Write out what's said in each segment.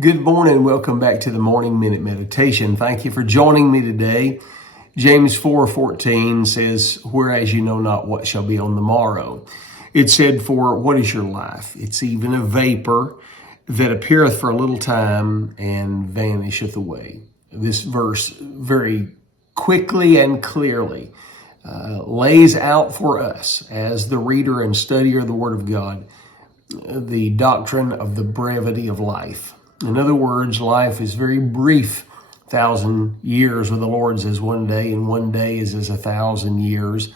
Good morning. Welcome back to the Morning Minute Meditation. Thank you for joining me today. James 4:14 says, "Whereas you know not what shall be on the morrow." It said, "For what is your life? It's even a vapor that appeareth for a little time and vanisheth away." This verse very quickly and clearly lays out for us, as the reader and studier of the Word of God, the doctrine of the brevity of life. In other words, life is very brief. 1,000 years with the Lord's as one day, and one day is as 1,000 years.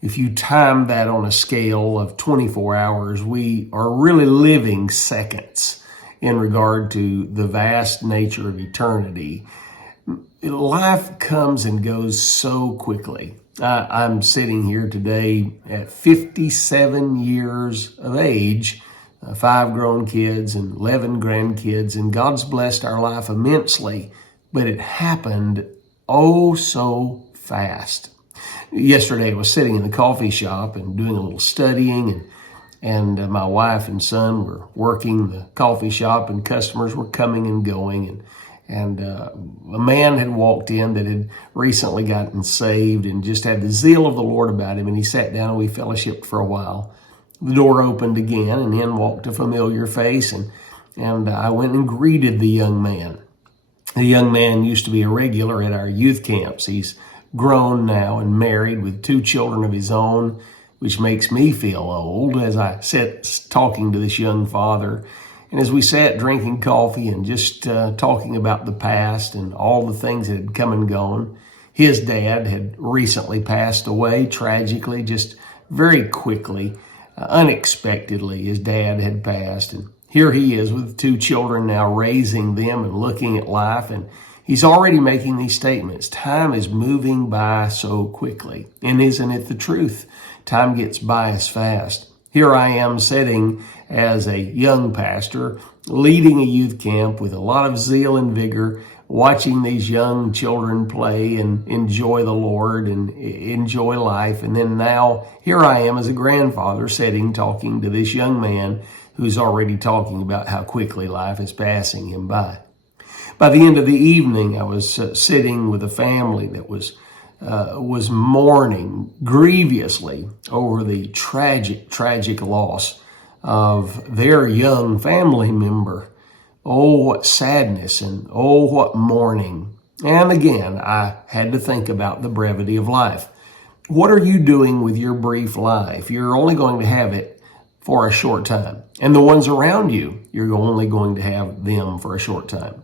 If you time that on a scale of 24 hours, we are really living seconds in regard to the vast nature of eternity. Life comes and goes so quickly. I'm sitting here today at 57 years of age, 5 grown kids and 11 grandkids, and God's blessed our life immensely, but it happened oh so fast. Yesterday I was sitting in the coffee shop and doing a little studying, and my wife and son were working the coffee shop, and customers were coming and going, and a man had walked in that had recently gotten saved and just had the zeal of the Lord about him, and he sat down and we fellowshiped for a while. The door opened again, and in walked a familiar face, and I went and greeted the young man. The young man used to be a regular at our youth camps. He's grown now and married with 2 children of his own, which makes me feel old as I sat talking to this young father. And as we sat drinking coffee and just talking about the past and all the things that had come and gone, his dad had recently passed away tragically, just very quickly. Unexpectedly, his dad had passed, and here he is with 2 children now, raising them and looking at life, and he's already making these statements. Time is moving by so quickly, and isn't it the truth? Time gets by us fast. Here I am sitting as a young pastor, leading a youth camp with a lot of zeal and vigor, watching these young children play and enjoy the Lord and enjoy life. And then now here I am as a grandfather sitting talking to this young man who's already talking about how quickly life is passing him by. By the end of the evening, I was sitting with a family that was mourning grievously over the tragic loss of their young family member. Oh, what sadness, and oh, what mourning. And again, I had to think about the brevity of life. What are you doing with your brief life? You're only going to have it for a short time. And the ones around you, you're only going to have them for a short time.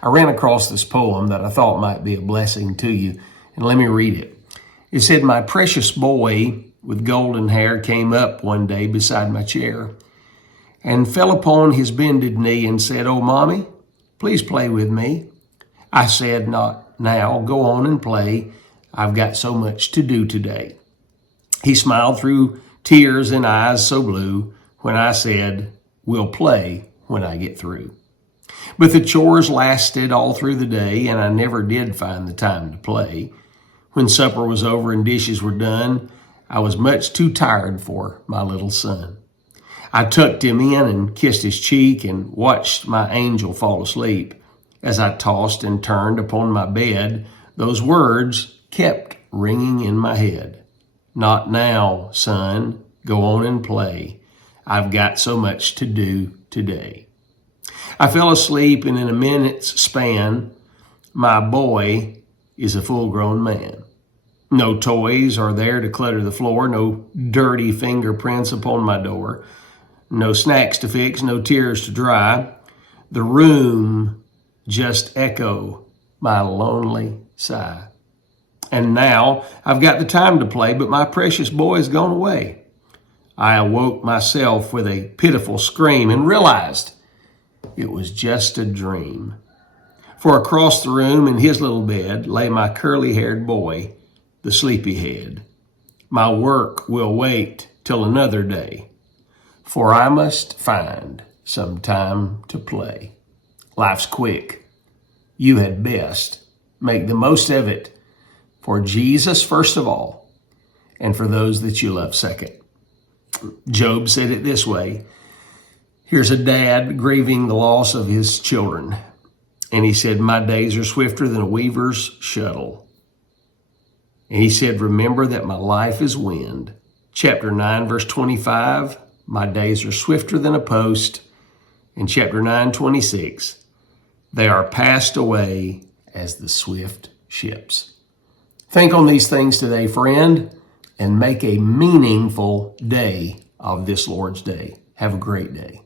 I ran across this poem that I thought might be a blessing to you, and let me read it. It said, "My precious boy with golden hair came up one day beside my chair and fell upon his bended knee and said, 'Oh, Mommy, please play with me.' I said, 'Not now, go on and play. I've got so much to do today.' He smiled through tears and eyes so blue when I said, 'We'll play when I get through.' But the chores lasted all through the day, and I never did find the time to play. When supper was over and dishes were done, I was much too tired for my little son. I tucked him in and kissed his cheek and watched my angel fall asleep. As I tossed and turned upon my bed, those words kept ringing in my head. 'Not now, son, go on and play. I've got so much to do today.' I fell asleep, and in a minute's span, my boy is a full-grown man. No toys are there to clutter the floor, no dirty fingerprints upon my door, no snacks to fix, no tears to dry. The room just echo my lonely sigh. And now I've got the time to play, but my precious boy has gone away. I awoke myself with a pitiful scream and realized it was just a dream. For across the room in his little bed lay my curly-haired boy, the sleepyhead. My work will wait till another day, for I must find some time to play. Life's quick. You had best make the most of it, for Jesus first of all, and for those that you love second. Job said it this way, Here's a dad grieving the loss of his children. And he said, my days are swifter than a weaver's shuttle. And he said, remember that my life is wind. Chapter 9, verse 25, my days are swifter than a post. In chapter 9, 26, they are passed away as the swift ships. Think on these things today, friend, and make a meaningful day of this Lord's Day. Have a great day.